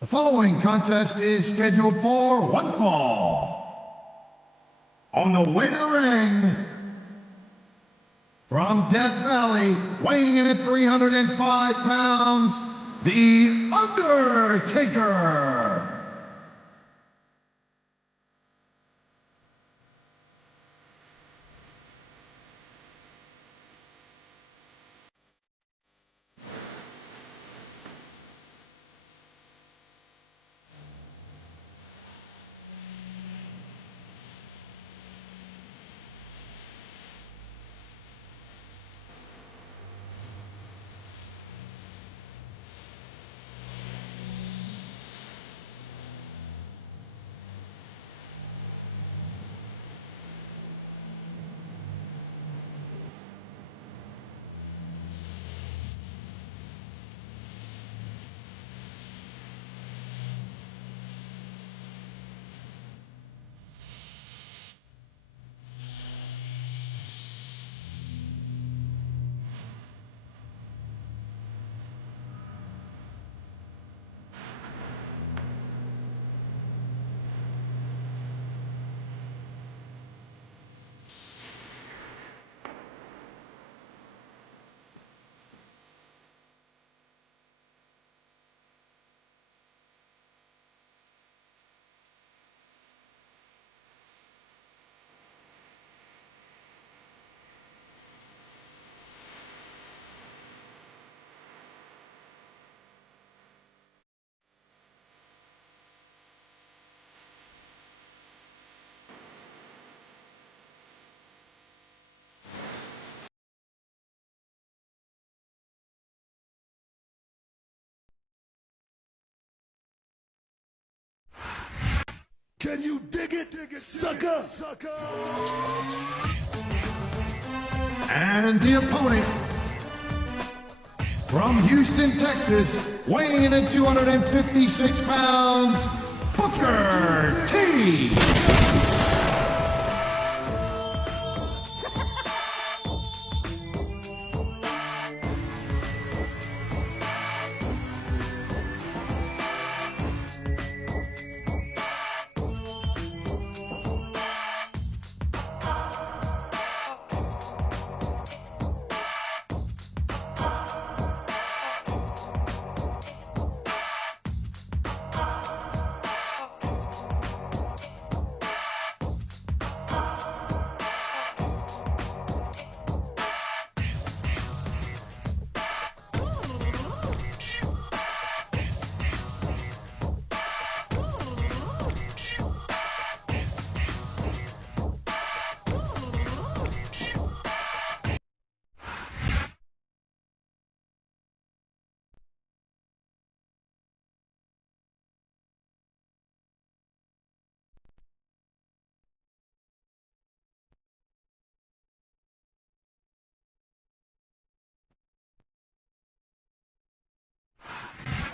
The following contest is scheduled for one fall. On the way to the ring, from Death Valley, weighing in at 305 pounds, the Undertaker. Can you dig it, sucker? And the opponent, from Houston, Texas, weighing in at 256 pounds, Booker T.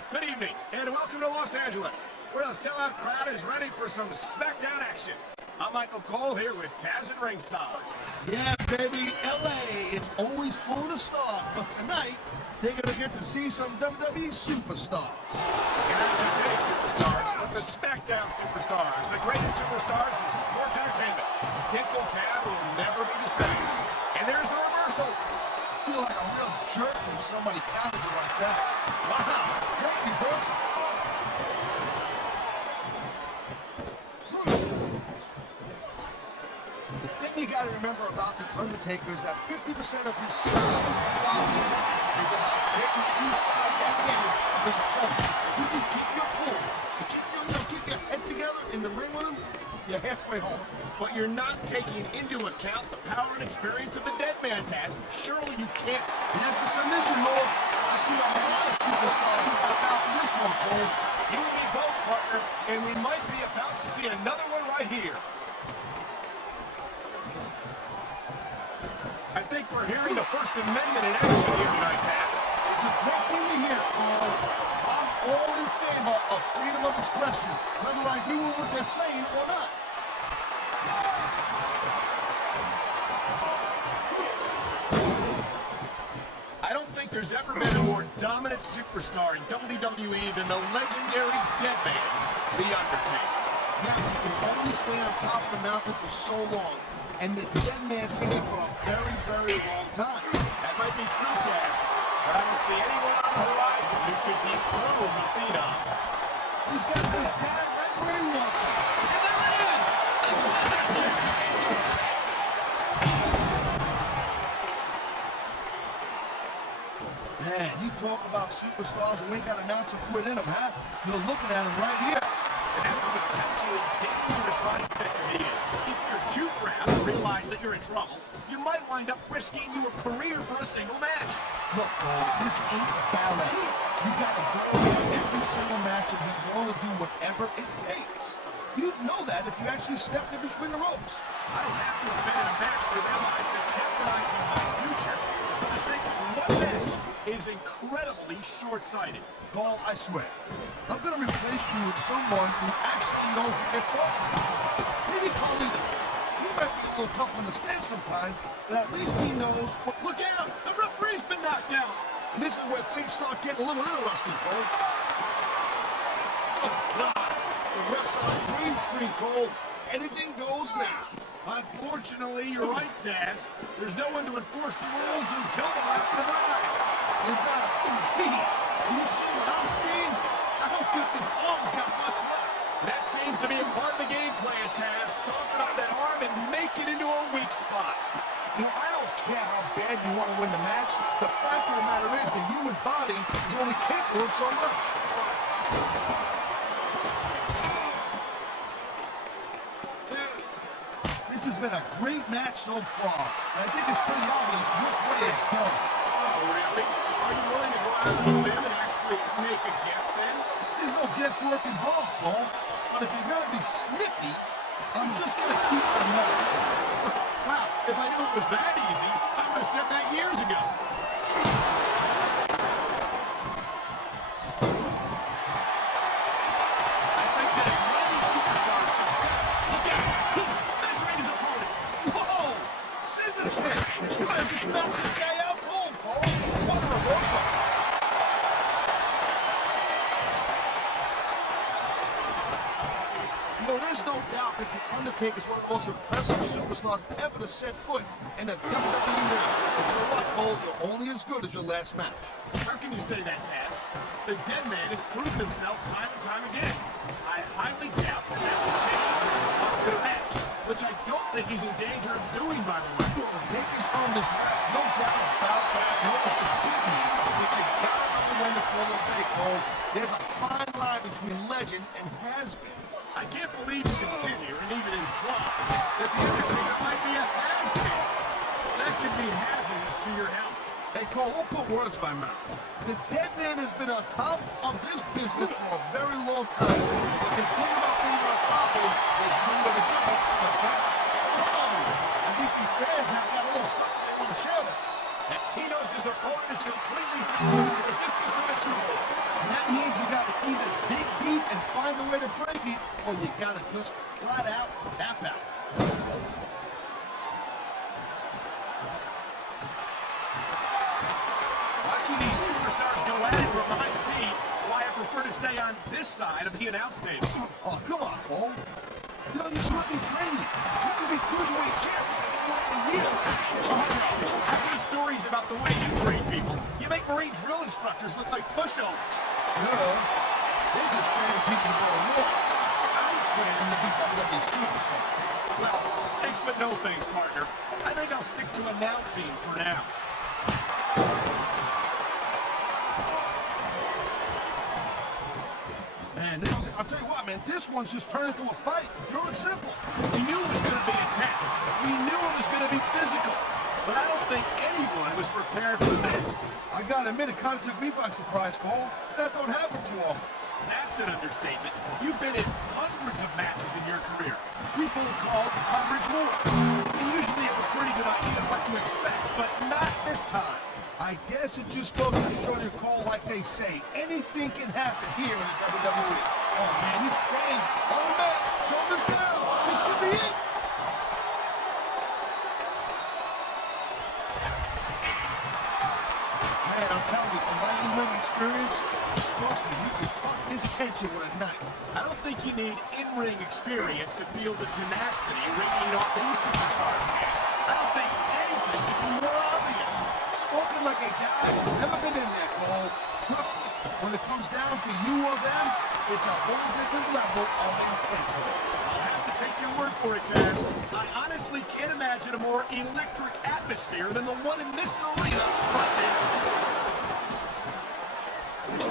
Good evening, and welcome to Los Angeles, where the sellout crowd is ready for some SmackDown action. I'm Michael Cole here with Taz at ringside. Yeah, baby, LA, it's always full of stars, but tonight, they're gonna get to see some WWE superstars. And not just any superstars, but the SmackDown superstars, the greatest superstars in sports entertainment. Tinsel Tab will never be the same. And there's the reversal. I feel like a real jerk when somebody counters you like that. Wow, great reversal. The thing you gotta remember about the Undertaker is that 50% of his style, his outfit, is about getting inside that head of his opponent. You can keep your cool, and keep your head together in the ring with him, you're halfway home. But you're not taking into account the power and experience of the dead man, Taz. Surely you can't. Here's the submission hold. I've seen a lot of superstars tap out in this one, Cole. You and me both, partner, and we might be about to see another one right here. I think we're hearing the First Amendment in action here tonight, Taz. It's a great thing to hear, Cole. I'm all in favor of freedom of expression, whether I agree with what they're saying or not. I don't think there's ever been a more dominant superstar in WWE than the legendary Deadman, The Undertaker. Yeah, but you can only stay on top of the mountain for so long. And the Deadman's been there for a very, very long time. That might be true, Taz, but I don't see anyone on the horizon who could dethrone the Phenom. He's got this guy right where he wants him. And there it is! The Scissors Kick! Man, you talk about superstars who ain't got an ounce of quit in them, huh? You're looking at him right here. And that's a potentially dangerous mindset to be in. If you're too proud to realize that you're in trouble, you might wind up risking your career for a single match. Look, Cole, this ain't ballet. You gotta go in every single match and be willing to do whatever it takes. You'd know that if you actually stepped in between the ropes. I don't have to have been in a match to realize that jeopardizing my future for the sake of one match is incredibly short-sighted. Cole, I swear, I'm gonna replace you with someone who actually knows what they're talking about. Maybe Carlito. He might be a little tough to understand sometimes, but at least he knows what... Look out! The referee's been knocked out! And this is where things start getting a little interesting, Cole. Oh, God. The ref's on a dream tree, Cole. Anything goes now. Unfortunately, you're right, Taz. There's no one to enforce the rules until the ref provides. It's not a please. You see what I'm seeing? I don't think this arm's got much left. That seems to be a part of the game plan, Taz. Soften up that arm and make it into a weak spot. You know, I don't care how bad you want to win the match. The fact of the matter is the human body is only capable of so much. This has been a great match so far. And I think it's pretty obvious which way it's going. Oh, really? Are you willing to go out on a limb and actually make a guess then? There's no guesswork involved, Cole. But if you're gonna be snippy, I'm just gonna keep my mouth shut. Wow, if I knew it was that easy, I would have said that years ago. I think that if one of these superstars successful, look out, he's measuring his opponent. Whoa! Scissors kick! You might have just knocked this guy out cold, Cole. What a reversal. You know, there's no doubt that The Undertaker is one of the most impressive superstars ever to set foot in the WWE now. But you know what, Cole? You're only as good as your last match. How can you say that, Taz? The Deadman has proven himself time and time again. I highly doubt that will change after this match, which I don't think he's in danger of doing, by the way. Taker's earned his rep, no doubt about that. Nor is the speed, but you gotta know when to call it a day, Cole. There's a fine line between legend and has-been. I can't believe you can sit here and even imply that The Undertaker might be a has-been. That could be hazardous to your health. Hey, Cole, don't put words in my mouth. The Deadman has been on top of this business for a very long time. But the thing about being on top is there's nowhere to go but down. I think these fans have got a little something they want to share with us. He knows his opponent is completely helpless to resist the submission hold. And that means you got to either dig deep and find a way to break it, or you got to just flat out tap out. Watching these superstars go at it reminds me why I prefer to stay on this side of the announce table. Oh, come on, Cole. You know, you should be training. You could be cruiserweight champion in like a year. I've heard stories about the way you train people. You make Marine drill instructors look like pushovers. No, they're just training people to go to war. I'm training to be WWE superstar. Well, thanks but no thanks, partner. I think I'll stick to announcing for now. Man, I'll tell you what, man, this one's just turned into a fight. Pure and simple. We knew it was going to be intense. We knew it was going to be physical. But I don't think anyone was prepared for this. I gotta admit, it kind of took me by surprise, Cole. That don't happen too often. That's an understatement. You've been in hundreds of matches in your career. We've both called hundreds more. We usually have a pretty good idea of what to expect, but not this time. I guess it just goes to show you, Cole, like they say, anything can happen here in the WWE. Oh, man, these fans on the mat, shoulders down. This could be it. Man, I'm experience, trust me, you can cut this tension with a knife. I don't think you need in-ring experience to feel the tenacity radiating off these superstars' hands. I don't think anything could be more obvious. Spoken like a guy who's never been in there, Cole. Trust me, when it comes down to you or them, it's a whole different level of intensity. I'll have to take your word for it, Taz. I honestly can't imagine a more electric atmosphere than the one in this arena right now. These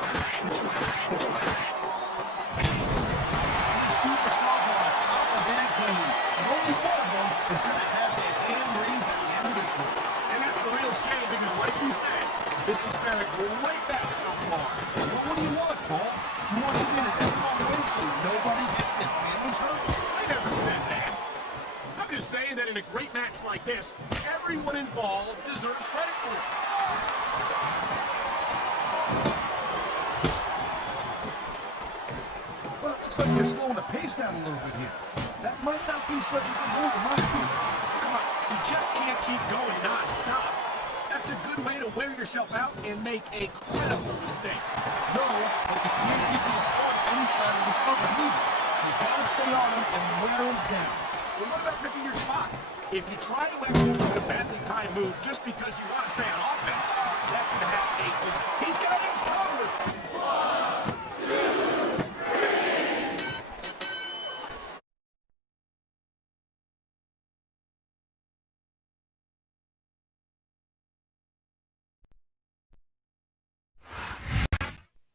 superstars are on top of their game, and only one of them is going to have their hand raised at the end of this one. And that's a real shame because, like you said, this has been a great match so far. Well, what do you want, Paul? You want to see that everyone wins so nobody gets their feelings hurt? I never said that. I'm just saying that in a great match like this, everyone involved deserves credit for it. Well, it looks like you're slowing the pace down a little bit here. That might not be such a good move in my opinion. Come on, you just can't keep going non-stop. That's a good way to wear yourself out and make a critical mistake. No, but you can't give the opponent any time to recover either. You gotta stay on him and wear him down. Well, what about picking your spot? If you try to execute a badly timed move just because you want to stay on offense, that can have a He's got him covered!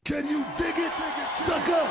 Can you dig it, sucker?